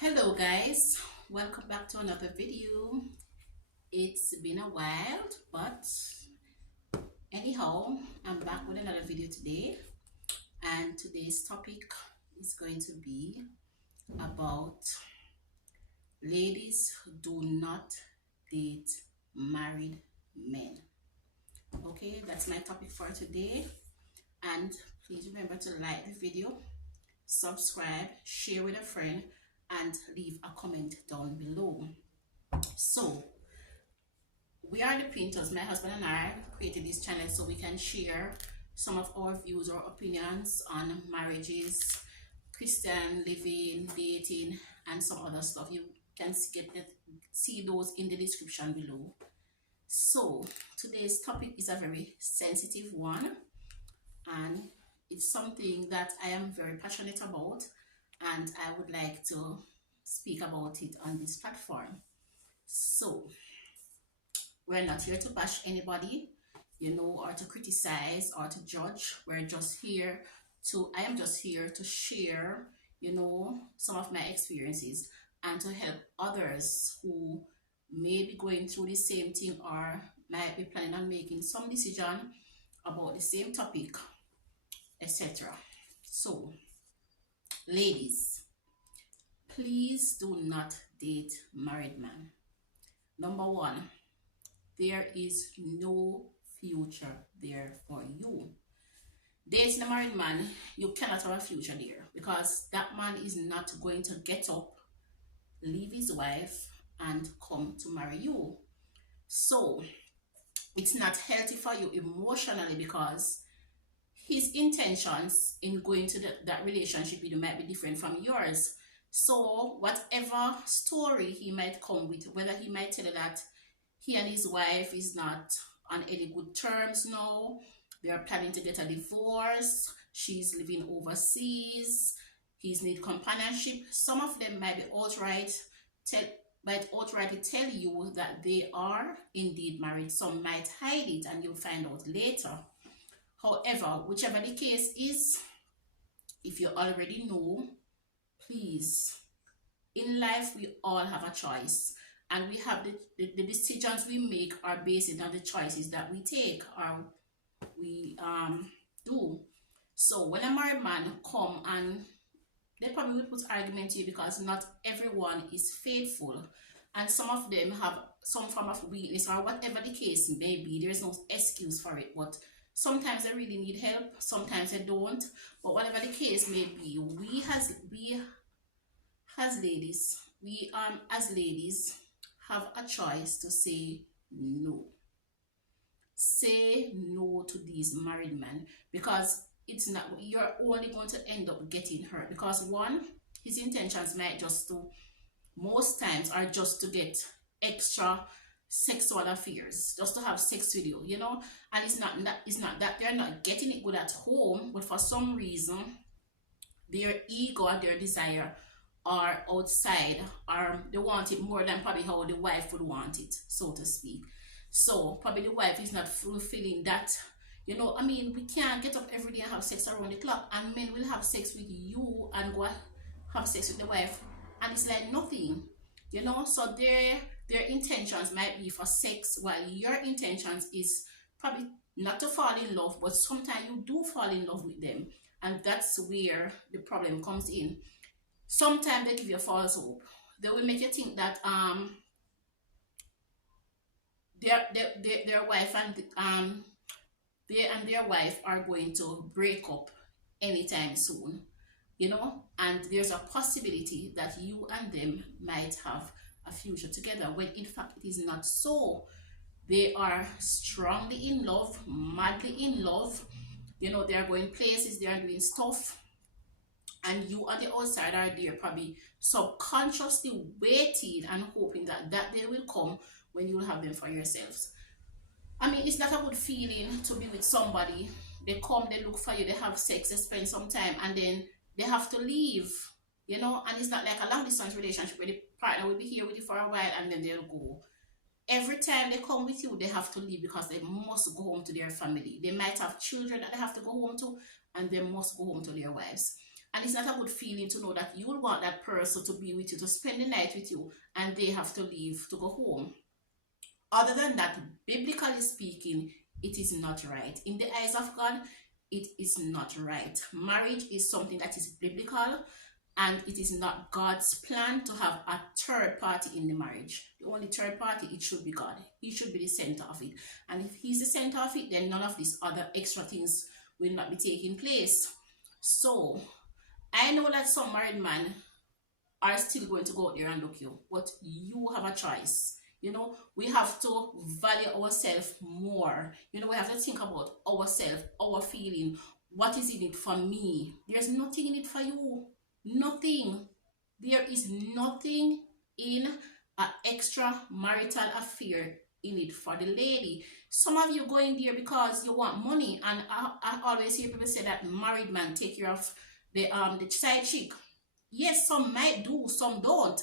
Hello guys, welcome back to another video. It's been a while, but anyhow, I'm back with another video today, and today's topic is going to be about ladies who do not date married men. Okay, that's my topic for today, and please remember to like the video, subscribe, share with a friend, and leave a comment down below. So we are the Painters. My husband and I created this channel so we can share some of our views or opinions on marriages, Christian living, dating, and some other stuff. You can see those in the description below. So today's topic is a very sensitive one, and it's something that I am very passionate about, and I would like to speak about it on this platform. So we're not here to bash anybody, or to criticize or to judge. I am just here to share, some of my experiences and to help others who may be going through the same thing or might be planning on making some decision about the same topic, etc. So, ladies, please do not date married men. Number one, there is no future there for you. Dating a married man, you cannot have a future there, because that man is not going to get up, leave his wife, and come to marry you. So it's not healthy for you emotionally, because his intentions in going to that relationship with you might be different from yours. So whatever story he might come with, whether he might tell you that he and his wife is not on any good terms now, they are planning to get a divorce, she's living overseas, he's need companionship. Some of them might be outrightly tell you that they are indeed married. Some might hide it and you'll find out later. However, whichever the case is, if you already know, please, in life we all have a choice, and we have the decisions we make are based on the choices that we take or we do. So when a married man come, and they probably will put argument to you, because not everyone is faithful, and some of them have some form of weakness or whatever the case may be. There's no excuse for it, but sometimes they really need help, sometimes they don't. But whatever the case may be, we as ladies have a choice to say no. Say no to these married men, because it's not, you're only going to end up getting hurt. Because one, his intentions might most times are just to get extra sexual affairs, just to have sex with you, and it's not that they're not getting it good at home, but for some reason their ego and their desire are outside, or they want it more than probably how the wife would want it, so to speak. So probably the wife is not fulfilling that. We can't get up every day and have sex around the clock, and men will have sex with you and go have sex with the wife, and it's like nothing. So their intentions might be for sex, while your intentions is probably not to fall in love, but sometimes you do fall in love with them, and that's where the problem comes in. Sometimes they give you false hope. They will make you think that their wife and they and their wife are going to break up anytime soon, and there's a possibility that you and them might have a future together, when in fact it is not so. They are strongly in love, madly in love. They are going places, they are doing stuff, and you on the outside are there probably subconsciously waiting and hoping that day will come when you will have them for yourselves. It's not a good feeling to be with somebody. They come, they look for you, they have sex, they spend some time, and then they have to leave, and it's not like a long distance relationship where the partner will be here with you for a while and then they'll go. Every time they come with you, they have to leave, because they must go home to their family. They might have children that they have to go home to, and they must go home to their wives. And it's not a good feeling to know that you will want that person to be with you, to spend the night with you, and they have to leave to go home. Other than that, biblically speaking, it is not right. In the eyes of God, it is not right. Marriage is something that is biblical, and it is not God's plan to have a third party in the marriage. The only third party, it should be God. He should be the center of it. And if he's the center of it, then none of these other extra things will not be taking place. So, I know that some married men are still going to go out there and look you, but you have a choice. You know, we have to value ourselves more. You know, we have to think about ourselves, our feeling. What is in it for me? There's nothing in it for you. Nothing. There is nothing in an extra marital affair in it for the lady. Some of you go in there because you want money, and I always hear people say that married man take care of the side chick. Yes, some might do, some don't.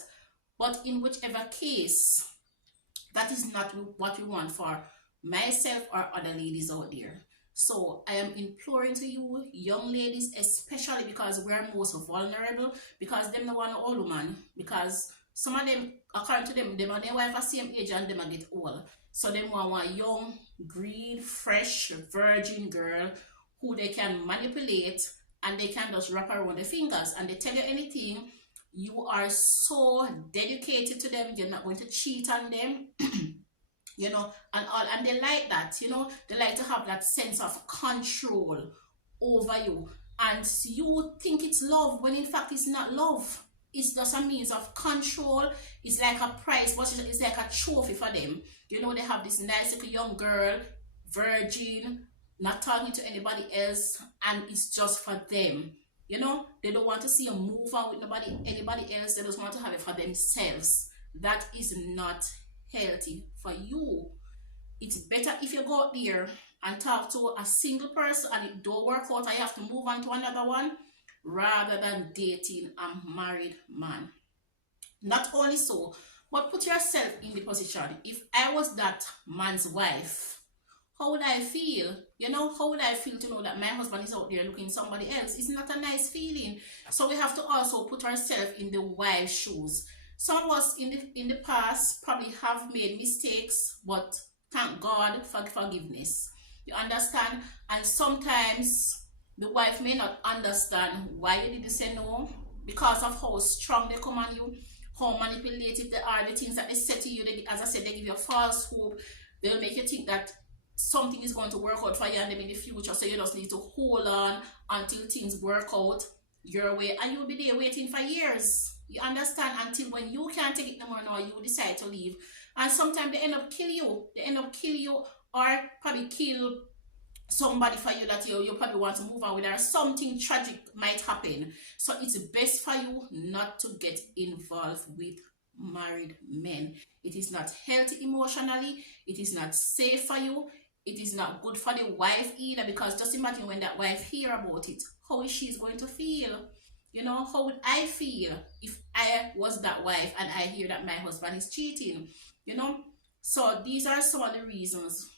But in whichever case, that is not what we want for myself or other ladies out there. So I am imploring to you, young ladies, especially because we're most vulnerable, because them no want old woman, because some of them, according to them and their wife are same age and them get old. So them want one young, green, fresh, virgin girl who they can manipulate, and they can just wrap around their fingers, and they tell you anything. You are so dedicated to them, you're not going to cheat on them. You know, and all, and they like that, you know, they like to have that sense of control over you, and you think it's love when in fact it's not love. It's just a means of control. It's like a prize, but it's like a trophy for them. You know, they have this nice little young girl, virgin, not talking to anybody else, and it's just for them. You know, they don't want to see a move on with anybody else. They just want to have it for themselves. That is not healthy for you. It's better if you go out there and talk to a single person and it don't work out and you have to move on to another one, rather than dating a married man. Not only so, but put yourself in the position. If I was that man's wife, how would I feel? You know, how would I feel to know that my husband is out there looking somebody else? It's not a nice feeling. So we have to also put ourselves in the wife's shoes. Some of us in the past probably have made mistakes, but thank God for forgiveness. You understand? And sometimes the wife may not understand why you didn't say no, because of how strong they come on you, how manipulative they are, the things that they say to you. They, as I said, they give you a false hope. They'll make you think that something is going to work out for you and them in the future, so you just need to hold on until things work out your way, and you'll be there waiting for years. You understand? Until when you can't take it no more now, you decide to leave. And sometimes they end up kill you. They end up kill you, or probably kill somebody for you that you probably want to move on with, or something tragic might happen. So it's best for you not to get involved with married men. It is not healthy emotionally. It is not safe for you. It is not good for the wife either, because just imagine when that wife hear about it, how is she going to feel? You know, how would I feel if I was that wife and I hear that my husband is cheating? You know, so these are some of the reasons.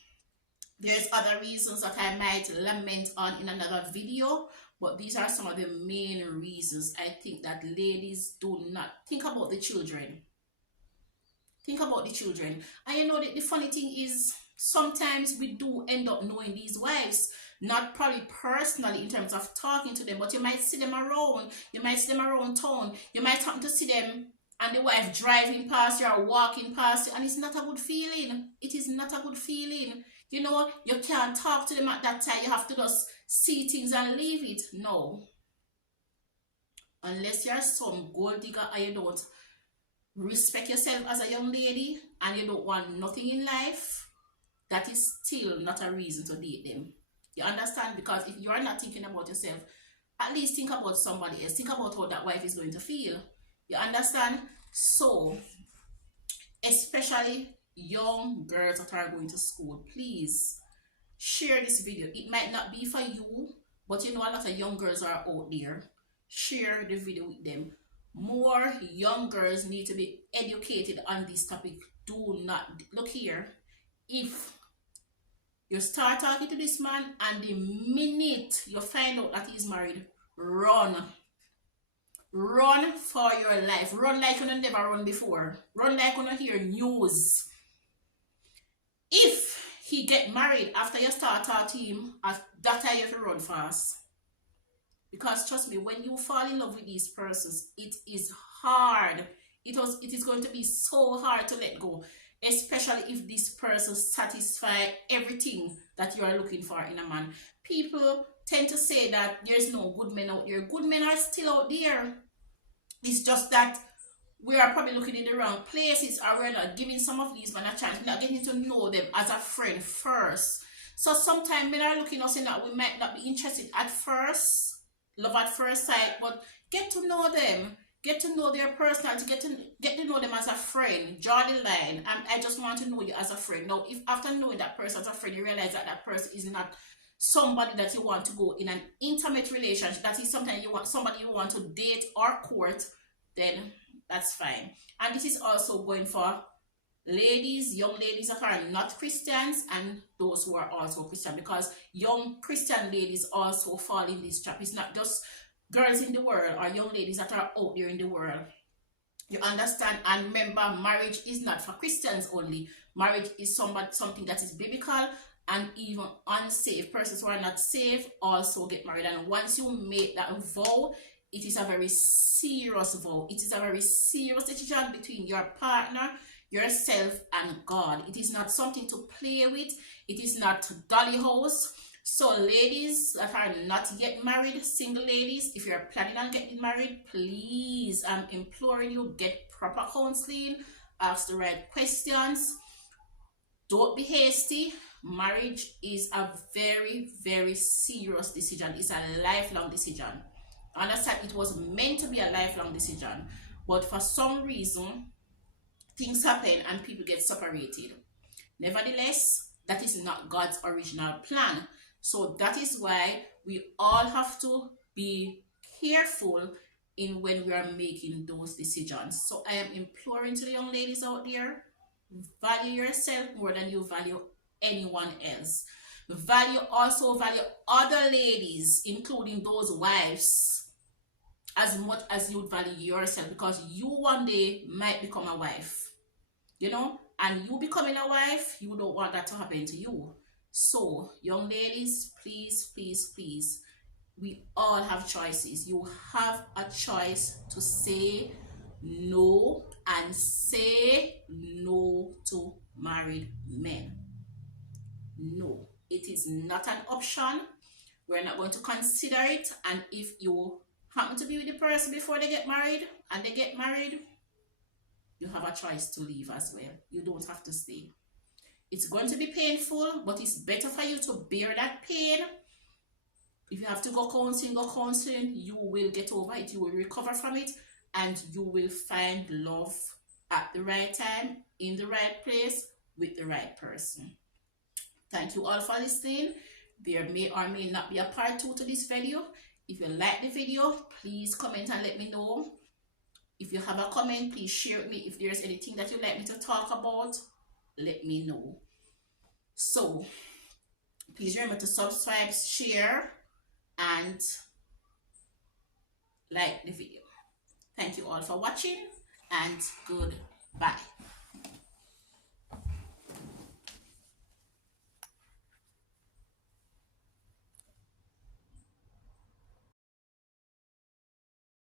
There's other reasons that I might lament on in another video, but these are some of the main reasons I think that ladies do not think about the children. Think about the children. And you know, the funny thing is, sometimes we do end up knowing these wives, not probably personally in terms of talking to them, but you might see them around. You might see them around town. You might happen to see them and the wife driving past you or walking past you, and it's not a good feeling. It is not a good feeling. You know, you can't talk to them at that time. You have to just see things and leave it. No. Unless you're some gold digger and you don't respect yourself as a young lady and you don't want nothing in life, that is still not a reason to date them. You understand? Because if you are not thinking about yourself, at least think about somebody else. Think about how that wife is going to feel. You understand? So, especially young girls that are going to school, please share this video. It might not be for you, but you know, a lot of young girls are out there. Share the video with them. More young girls need to be educated on this topic. Do not, look here, if you start talking to this man and the minute you find out that he's married, run. Run for your life. Run like you never run before. Run like you hear news. If he get married after you start our team, that time you have to run fast. Because trust me, when you fall in love with these persons, it is hard. It is going to be so hard to let go, especially if this person satisfy everything that you are looking for in a man. People tend to say that there's no good men out there. Good men are still out there. It's just that we are probably looking in the wrong places, or we're not giving some of these men a chance. We're not getting to know them as a friend first. So sometimes men are looking us in that we might not be interested at first, love at first sight, but get to know them, get to know their personality, get to know them as a friend, draw the line. And I just want to know you as a friend. Now, if after knowing that person as a friend, you realize that that person is not somebody that you want to go in an intimate relationship, that is sometimes you want somebody you want to date or court, then that's fine. And this is also going for ladies, young ladies that are not Christians, and those who are also Christian, because young Christian ladies also fall in this trap. It's not just girls in the world or young ladies that are out there in the world. You understand? And remember, marriage is not for Christians only. Marriage is something that is biblical, and even unsafe persons who are not saved also get married. And once you make that vow, it is a very serious vow. It is a very serious decision between your partner, yourself, and God. It is not something to play with. It is not dolly house. So ladies that are not yet married, single ladies, if you're planning on getting married, please, I'm imploring you, get proper counseling, ask the right questions. Don't be hasty. Marriage is a very, very serious decision. It's a lifelong decision. Understand, it was meant to be a lifelong decision, but for some reason things happen and people get separated. Nevertheless, that is not God's original plan. So that is why we all have to be careful in when we are making those decisions. So I am imploring to the young ladies out there, value yourself more than you value anyone else. Value other ladies, including those wives, as much as you value yourself, because you one day might become a wife, you know, and you becoming a wife, you don't want that to happen to you. So young ladies, please, please, please, we all have choices. You have a choice to say no, and say no to married men. No, it is not an option. We're not going to consider it. And if you happen to be with the person before they get married, and they get married, you have a choice to leave as well. You don't have to stay. It's going to be painful, but it's better for you to bear that pain. If you have to go counseling, you will get over it. You will recover from it, and you will find love at the right time, in the right place, with the right person. Thank you all for listening. There may or may not be a part 2 to this video. If you like the video, please comment and let me know. If you have a comment, please share with me. If there's anything that you'd like me to talk about, let me know. So please remember to subscribe, share, and like the video. Thank you all for watching, and goodbye.